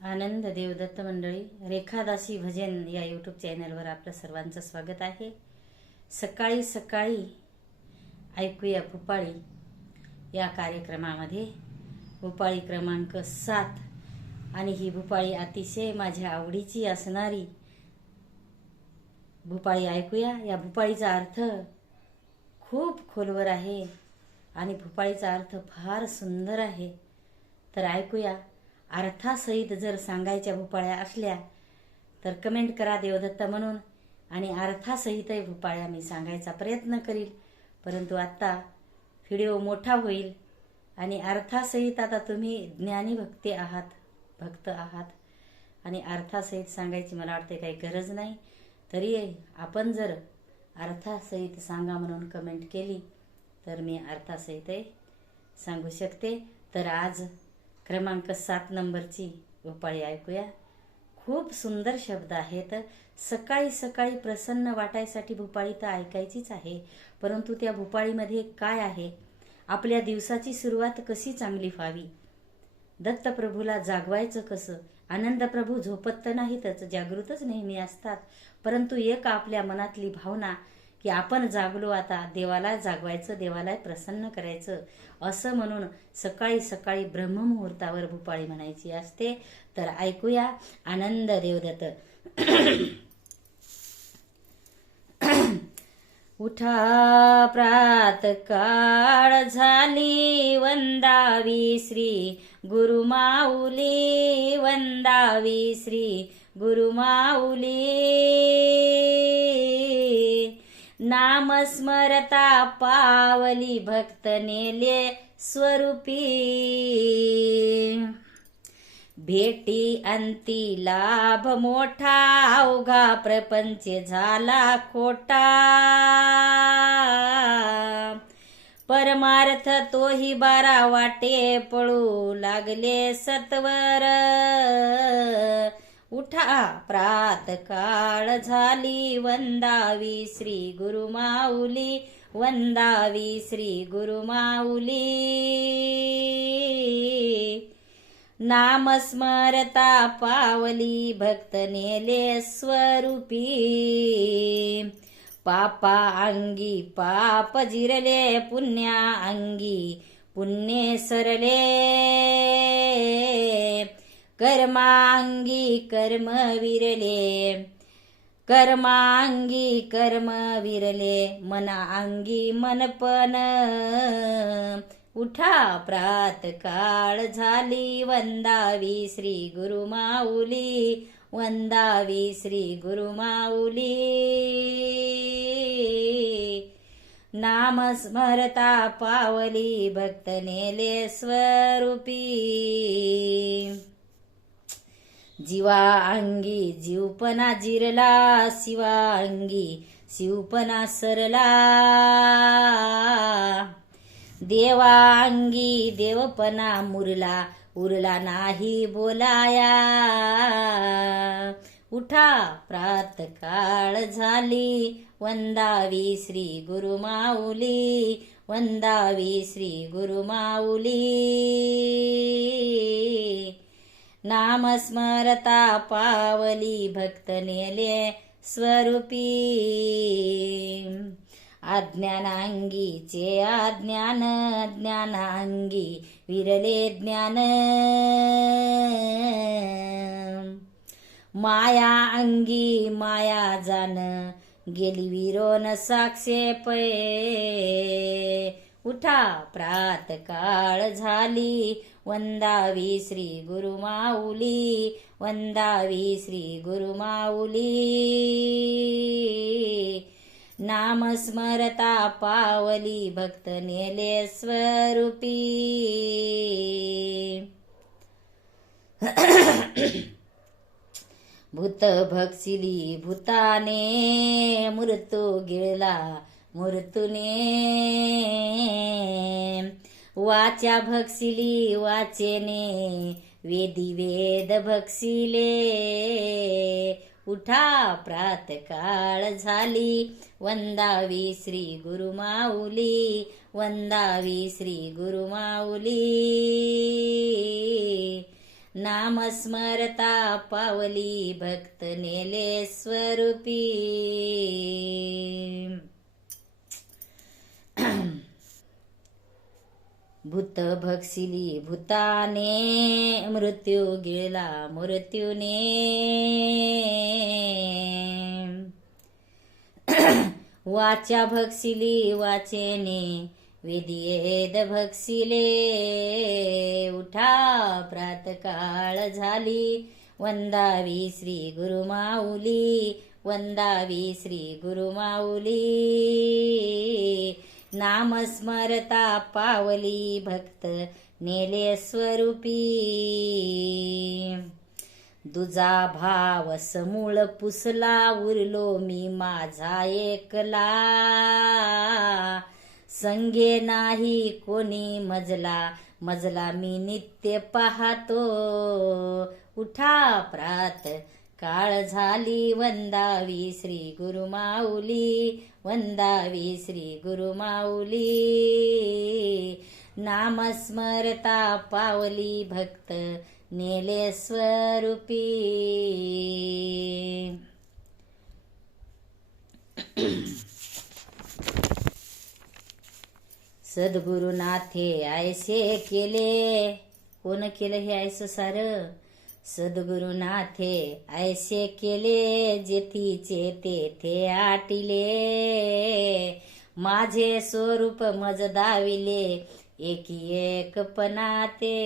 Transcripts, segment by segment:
आनंद देवदत्त मंडळी रेखादासी भजन या यूट्यूब चॅनलवर आपलं सर्वांचं स्वागत आहे. सकाळी सकाळी ऐकूया भूपाळी या कार्यक्रमामध्ये. भूपाळी क्रमांक सात. आणि ही भूपाळी अतिशय माझ्या आवडीची असणारी भूपाळी ऐकूया. या भूपाळीचा अर्थ खूप खोलवर आहे आणि भूपाळीचा अर्थ फार सुंदर आहे. तर ऐकूया. अर्थासहित जर सांगायच्या भूपाळ्या असल्या तर कमेंट करा देवदत्त म्हणून आणि अर्थासहितही भूपाळ्या मी सांगायचा प्रयत्न करील. परंतु आत्ता व्हिडिओ मोठा होईल आणि अर्थासहित आता तुम्ही ज्ञानी भक्ती आहात भक्त आहात. आणि अर्थासहित सांगायची मला वाटते काही गरज नाही. तरी आपण जर अर्थासहित सांगा म्हणून कमेंट केली तर मी अर्थासहितही सांगू शकते. तर आज क्रमांक सात नंबरची उपाळी ऐकूया. खूप सुंदर शब्द आहेत. सकाळी सकाळी प्रसन्न वाटायसाठी भूपाळी तर ऐकायचीच आहे. परंतु त्या भूपाळीमध्ये काय आहे? आपल्या दिवसाची सुरुवात कशी चांगली व्हावी? दत्तप्रभूला जागवायचं कसं? आनंद प्रभू झोपत तर नाहीतच जागृतच नेहमी असतात. परंतु एक आपल्या मनातली भावना की आपण जागलो आता देवाला जागवायचं देवाला प्रसन्न करायचं असं म्हणून सकाळी सकाळी ब्रह्ममुहूर्तावर भूपाळी म्हणायची असते. तर ऐकूया आनंद देवदत्त. उठा प्रात काळ झाली वंदावी श्री गुरुमाऊली वंदावी श्री गुरुमाऊली नामस्मरता पावली भक्त नेले स्वरूपी. भेटी अंती लाभ मोठा अवघा प्रपंच झाला खोटा. परमार्थ तोही बारा वाटे पळू लागले सत्वर. उठा प्रात काळ झाली वंदावी श्री गुरुमाऊली वंदावी श्री गुरुमाऊली नामस्मरता पावली भक्त नेले स्वरूपी. पापा अंगी पाप जिरले पुण्या अंगी पुण्ये सरले. कर्मांगी कर्म विरले. कर्मांगी कर्म विरले. मना अंगी मनपन उठा प्रात काळ झाली. वंदावी श्री गुरुमाऊली वंदावी श्री गुरुमाऊली नामस्मरता पावली. भक्त नेले स्वरूपी. जीवा अंगी जीवपणा जिरला शिवा अंगी शिवपणा सरला. देवांगी देवपणा मुरला उरला नाही बोलाया. उठा प्रात काळ झाली वंदावी श्री गुरुमाऊली वंदावी श्री गुरुमाऊली नामस्मरता पावली भक्त नेले स्वरूपी. अज्ञानांगीचे अज्ञान ज्ञानांगी विरले ज्ञान. माया अंगी माया जान गेली विरोन साक्षे उठा प्रात काळ झाली. वंदावी श्री गुरुमाऊली वंदावी श्री गुरुमाऊली नामस्मरता पावली भक्त नेले स्वरूपी. भूत भक्षिली भूताने मृत्यू गिळला. मृत्यूने वाचा भक्षिली वाचेने. वेदी वेद भक्षिले उठा प्रात काळ झाली. वंदावी श्री गुरुमाऊली वंदावी श्री गुरुमाऊली नामस्मरता पावली भक्त नेले स्वरूपी. भूत भक्षिली भूताने मृत्यू गिळला मृत्यूने. वाचा भक्षिली वाचेने. वेदियेद भक्षिले. उठा प्रातकाळ झाली. वंदावी श्री गुरुमाऊली वंदावी श्री गुरुमाऊली नामस्मरता पावली भक्त नेले स्वरूपी. दुजा भाव समूळ पुसला उरलो मी माझा एकला. संगे नाही कोणी मजला मजला मी नित्य पाहतो. उठा प्रात काळ झाली वंदावी श्री गुरुमाऊली वंदावी श्री गुरुमाऊली नामस्मरता पावली भक्त नेले स्वरूपी. सद्गुरुनाथे आयसे केले. कोण केलं हे आयस सारं? सद्गुरुनाथे ऐसे केले जेथीचे तेथे आटिले. माझे स्वरूप मज दाविले एकी एक पनाते.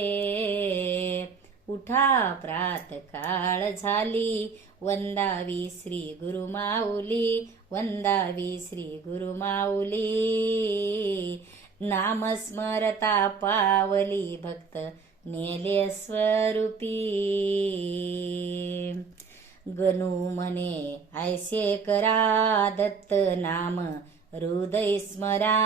उठा प्रात काळ झाली वंदावी श्री गुरुमाऊली वंदावी श्री गुरुमाऊली नामस्मरता पावली भक्त नेले स्वरूपी. गणू म्हणे ऐसे करा दत्त नाम हृदय स्मरा.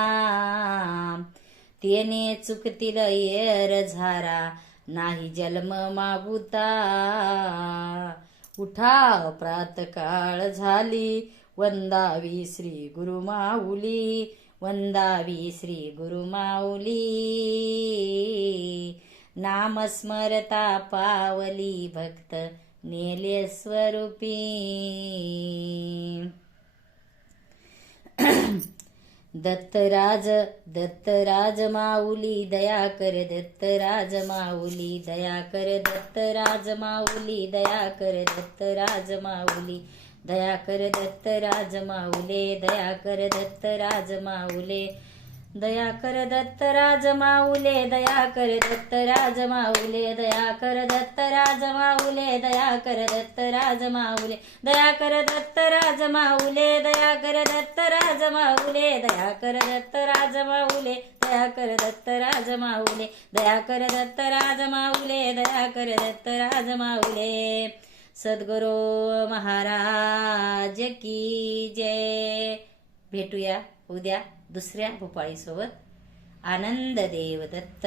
तेने चुकतील येर झारा नाही जन्म मागुता. उठा प्रातकाळ झाली वंदावी श्री गुरुमाऊली वंदावी श्री गुरुमाऊली नामस्मरता पावली भक्त नेले स्वरूपी. दत्तराज दत्तराज माऊली दया कर दत्तराज माऊली दया कर दत्तराज माऊली दया कर दत्तराज माऊली दया कर दत्तराज माऊले दया कर दत्तराज माऊले दया कर दत्त राज माऊले दया कर दत्त राज माऊले दया कर दत्तराज माऊले दया कर दत्त राज माऊले दया कर दत्त राज माऊले दया कर दत्त राज माऊले दया कर दत्त राज माऊले दया कर दत्त राज माऊले दया कर दत्त राज माऊले दया कर दत्त राज माऊले सद्गुरू महाराज की जय भेटूया उद्या दुसऱ्या भोपाळीसोबत आनंद देवदत्त